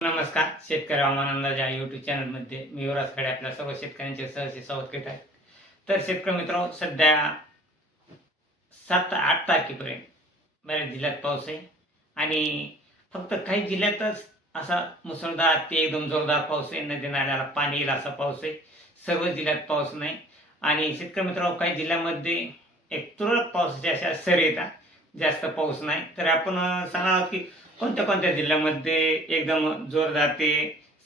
नमस्कार. शेतकरी हवामान अंदाज या यूट्यूब चॅनलमध्ये मी युवराज खडे आपल्या सर्व शेतकऱ्यांचे सहर्ष स्वागत करीत आहे. तर शेतकरी मित्रांनो, सध्या 7-8 तारखेपर्यंत बऱ्याच जिल्ह्यात पाऊस आहे आणि फक्त काही जिल्ह्यातच असा मुसळधार ते एकदम जोरदार पाऊस आहे. नदी नाल्याला पाणी येईल असा पाऊस आहे. सर्व जिल्ह्यात पाऊस नाही आणि शेतकरी मित्रांनो, काही जिल्ह्यामध्ये एक तुरळक पावसाच्या अशा सरी येतात. जास्त पाऊस नाही. तर आपण सांगणार आहोत की कोणत्या कोणत्या जिल्ह्यामध्ये एकदम जोरदार ते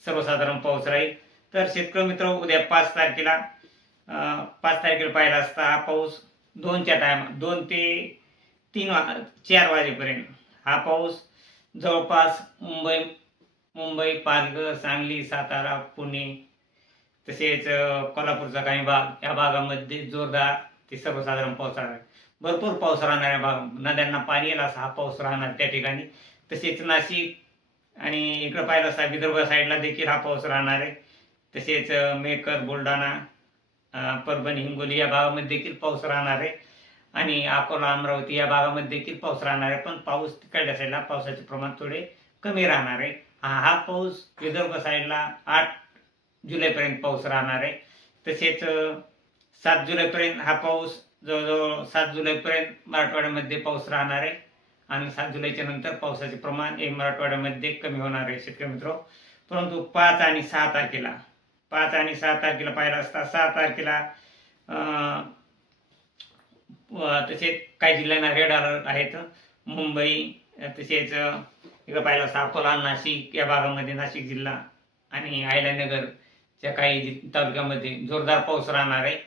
सर्वसाधारण पाऊस राहील. तर शेतकरी मित्र, उद्या 5 तारखेला पाहिला असता हा पाऊस 2च्या टायमा 2 ते 4 वाजेपर्यंत हा पाऊस जवळपास मुंबई, पालघर, सांगली, सातारा, पुणे तसेच कोल्हापूरचा काही भाग या भागामध्ये जोरदार ते सर्वसाधारण पाऊस राहणार. भरपूर पाऊस राहणाऱ्या भाग, नद्यांना पाणी येईल असा हा पाऊस राहणार त्या ठिकाणी. तसेच नाशिक आणि इकडं पाहिलं असता विदर्भ साईडला देखील हा पाऊस राहणार आहे. तसेच मेकर, बुलढाणा, परभणी, हिंगोली या भागामध्ये देखील पाऊस राहणार आहे आणि अकोला, अमरावती या भागामध्ये देखील पाऊस राहणार आहे. पण पाऊस तिकडल्या साईडला पावसाचे प्रमाण थोडे कमी राहणार आहे. हा पाऊस विदर्भ साईडला 8 जुलैपर्यंत पाऊस राहणार आहे. तसेच 7 जुलैपर्यंत हा पाऊस जवळजवळ 7 जुलैपर्यंत मराठवाड्यामध्ये पाऊस राहणार आहे आणि 7 जुलैच्या नंतर पावसाचे प्रमाण हे मराठवाड्यामध्ये कमी होणार आहे शेतकरी मित्र. परंतु 5 आणि 6 तारखेला पाहिलं असता 6 तारखेला तसेच काही जिल्ह्यांना रेड अलर्ट आहेत. मुंबई तसेच इकडं पाहिलं असता अकोला, नाशिक या भागामध्ये, नाशिक जिल्हा आणि अहिल्यानगरच्या काही तालुक्यामध्ये जोरदार पाऊस राहणार आहे.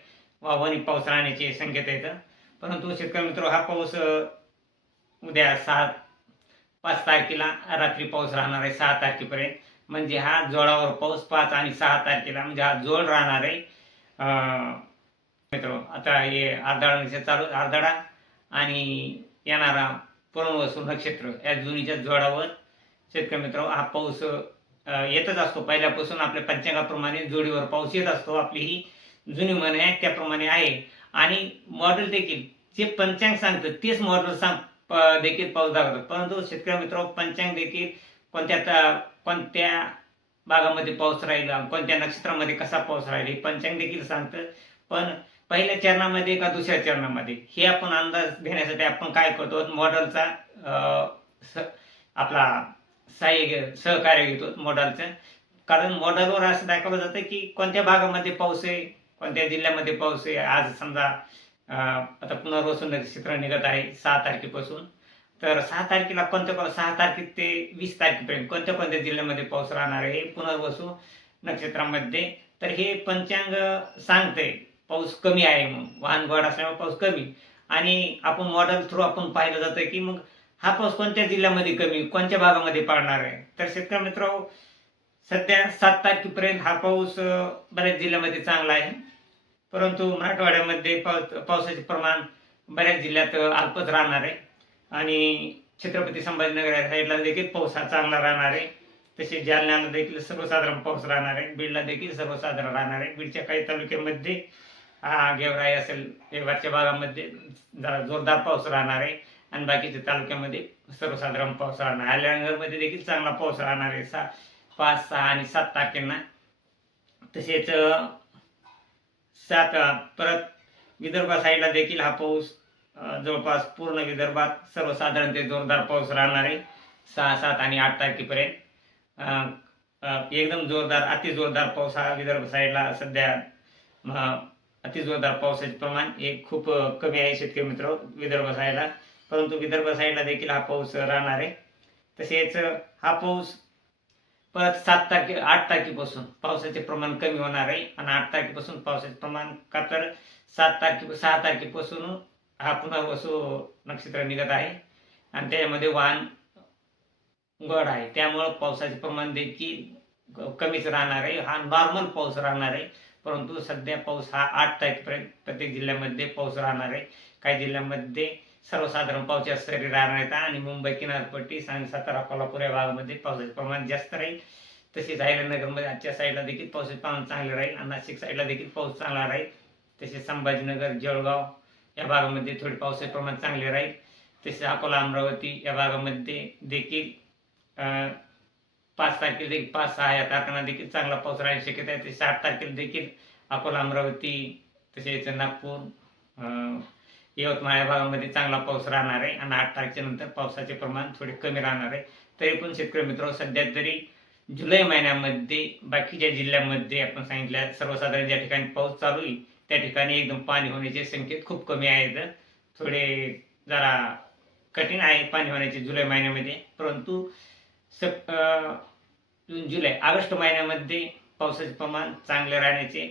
वावणी पाऊस राहण्याची शक्यता येतं. परंतु शेतकरी मित्र, हा पाऊस उद्या 5 तारखेला रात्री पाऊस राहणार आहे 6 तारखेपर्यंत. म्हणजे हा जोरावर पाऊस 5 आणि 6 तारखेला म्हणजे हा जोर राहणार आहे. मित्र, आता हे आर्धाळा नक्षत्र चालू, आर्धाळा आणि येणारा पुनर्वसू नक्षत्र या जुनीच्या जोडावर शेतकरी मित्र हा पाऊस येतच असतो. पहिल्यापासून आपल्या पंचांगाप्रमाणे जोडीवर पाऊस येत असतो. आपली ही जुनी म्हण आहे त्याप्रमाणे आहे आणि मॉडेल देखील जे पंचांग सांगतं तेच मॉडेल देखील पाऊस दाखवतात. परंतु शेतकरी मित्र, पंचांग देखील कोणत्या भागामध्ये पाऊस राहील, कोणत्या नक्षत्रामध्ये कसा पाऊस राहील हे पंचांग देखील सांगतं. पण पहिल्या चरणामध्ये का दुसऱ्या चरणामध्ये हे आपण अंदाज घेण्यासाठी आपण काय करतो, मॉडेलचा आपला सहकार्य घेतो मॉडेलचं. कारण मॉडेलवर असं दाखवलं जातं की कोणत्या भागामध्ये पाऊस आहे, कोणत्या जिल्ह्यामध्ये पाऊस आहे. आज समजा आता पुनर्वसू नक्षत्र निघत आहे 6 तारखेपासून. तर 6 तारखेला 6 तारखे ते 20 तारखेपर्यंत कोणत्या कोणत्या जिल्ह्यामध्ये पाऊस राहणार आहे पुनर्वसू नक्षत्रामध्ये. तर हे पंचांग सांगतंय पाऊस कमी आहे, मग वाहन गोड असल्यामुळे पाऊस कमी. आणि आपण मॉडेल थ्रू आपण पाहिलं जातं की मग हा पाऊस कोणत्या जिल्ह्यामध्ये कमी, कोणत्या भागामध्ये पडणार आहे. तर शेतकरी मित्र, सध्या 7 तारखेपर्यंत हा पाऊस बऱ्याच जिल्ह्यामध्ये चांगला आहे. परंतु मराठवाड्यामध्ये पावसाचे प्रमाण बऱ्याच जिल्ह्यात अल्पच राहणार आहे आणि छत्रपती संभाजीनगर या साईडला देखील पाऊस हा चांगला राहणार आहे. तसेच जालन्याला देखील सर्वसाधारण पाऊस राहणार आहे. बीडला देखील सर्वसाधारण राहणार आहे. बीडच्या काही तालुक्यामध्ये गेवराई असेल गेवराईच्या भागामध्ये जरा जोरदार पाऊस राहणार आहे आणि बाकीच्या तालुक्यामध्ये सर्वसाधारण पाऊस राहणार आहे. अहिल्यानगरमध्ये देखील चांगला पाऊस राहणार आहे 5, 6 आणि 7 तारखेला. तसेच परत विदर्भ साईडला देखील हा पाऊस जवळपास पूर्ण विदर्भात सर्वसाधारण ते जोरदार पाऊस राहणार आहे 6, 7 आणि 8 तारखेपर्यंत. एकदम जोरदार, अतिजोरदार पाऊस हा विदर्भ साईडला सध्या अतिजोरदार पावसाचे प्रमाण हे खूप कमी आहे शेतकरी मित्र विदर्भ साईडला. परंतु विदर्भ साईडला देखील हा पाऊस राहणार आहे. तसेच हा पाऊस परत 8 तारखेपासून पावसाचे प्रमाण कमी होणार आहे आणि 8 तारखेपासून पावसाचे प्रमाण का तर 6 तारखेपासून हा पुनर्वसू नक्षत्र निघत आहे आणि त्याच्यामध्ये वाहन गड आहे. त्यामुळं पावसाचे प्रमाण देखील कमीच राहणार आहे. हा नॉर्मल पाऊस राहणार आहे. परंतु सध्या पाऊस हा 8 तारखेपर्यंत प्रत्येक जिल्ह्यामध्ये पाऊस राहणार आहे. काही जिल्ह्यामध्ये सर्वसाधारण पावसाच्या सरी राहणार आहेत आणि मुंबई किनारपट्टी, सांगली, सातारा, कोल्हापूर या भागामध्ये पावसाचे प्रमाण जास्त राहील. तसेच अहिल्यानगरमध्ये आजच्या साईडला देखील पावसाचे प्रमाण चांगले राहील आणि नाशिक साईडला देखील पाऊस चांगला राहील. तसेच संभाजीनगर, जळगाव या भागामध्ये थोडे पावसाचे प्रमाण चांगले राहील. तसेच अकोला, अमरावती या भागामध्ये देखील 5 तारखेला देखील 5-6 या तारखांना देखील चांगला पाऊस राहण्याची शक्यता आहे. 7 तारखेला देखील अकोला, अमरावती तसेच नागपूर, यवतमाळ या भागामध्ये चांगला पाऊस राहणार आहे आणि 8 तारखेनंतर पावसाचे प्रमाण थोडे कमी राहणार आहे. तरी पण शेतकरी मित्र, सध्या तरी जुलै महिन्यामध्ये बाकीच्या जिल्ह्यामध्ये आपण सांगितलं सर्वसाधारण ज्या ठिकाणी पाऊस चालू आहे त्या ठिकाणी एकदम पाणी होण्याचे संकेत खूप कमी आहेत. थोडे जरा कठीण आहे पाणी होण्याचे जुलै महिन्यामध्ये, परंतु जून, जुलै, ऑगस्ट महिन्यामध्ये पावसाचे प्रमाण चांगले राहण्याचे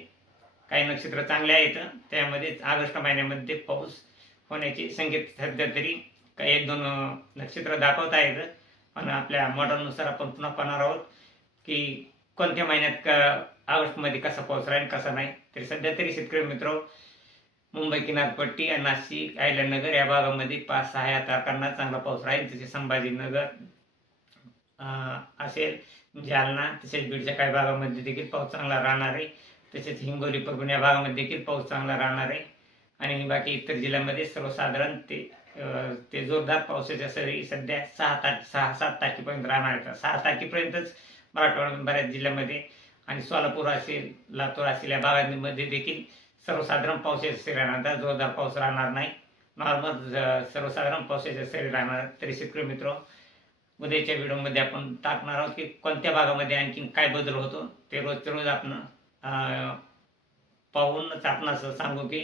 काही नक्षत्र चांगले आहेत. त्यामध्ये ऑगस्ट महिन्यामध्ये पाऊस होण्याचे संकेत सध्या तरी काही 1-2 नक्षत्र दाखवत आहेत. आणि आपल्या मॉडेलनुसार आपण पुन्हा पाहणार आहोत की कोणत्या महिन्यात ऑगस्टमध्ये कसा पाऊस राहील कसा नाही. तरी सध्या तरी शेतकरी मित्र, मुंबई किनारपट्टी आणि नाशिक, अहिल्यानगर या भागामध्ये 5-6 या तारखांना चांगला पाऊस राहील. तसेच संभाजीनगर असेल, जालना तसेच बीडच्या काही भागामध्ये देखील पाऊस चांगला राहणार आहे. तसेच हिंगोली, परभणी या भागामध्ये देखील पाऊस चांगला राहणार आहे. आणि बाकी इतर जिल्ह्यामध्ये सर्वसाधारण ते जोरदार पावसाच्या सरी सध्या 6-7 तारखेपर्यंत राहणार आहेत. 6 तारखेपर्यंतच मराठवाड्यामध्ये बऱ्याच जिल्ह्यामध्ये आणि सोलापूर असेल, लातूर असेल या भागांमध्ये देखील सर्वसाधारण पावसाच्या सरी राहणार, जोरदार पाऊस राहणार नाही. नॉर्मल सर्वसाधारण पावसाच्या सरी राहणार. तरी शेतकरी मित्र, उद्याच्या व्हिडिओमध्ये आपण टाकणार आहोत की कोणत्या भागामध्ये आणखीन काय बदल होतो ते रोजच्या रोज आपण पाहूनच आपण असं सांगू की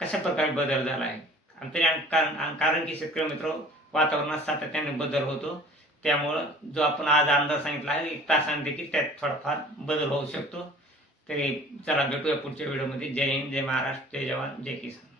कशा प्रकारे बदल झाला आहे. आणि तरी कारण की शेतकरी मित्र, वातावरणात सातत्याने बदल होतो. त्यामुळं जो आपण आज अंदाज सांगितला आहे 1 तासाने देखील त्यात थोडाफार बदल होऊ शकतो. तरी चला भेटूया पुढच्या व्हिडिओमध्ये. जय हिंद, जय महाराष्ट्र, जय जवान, जय किसान.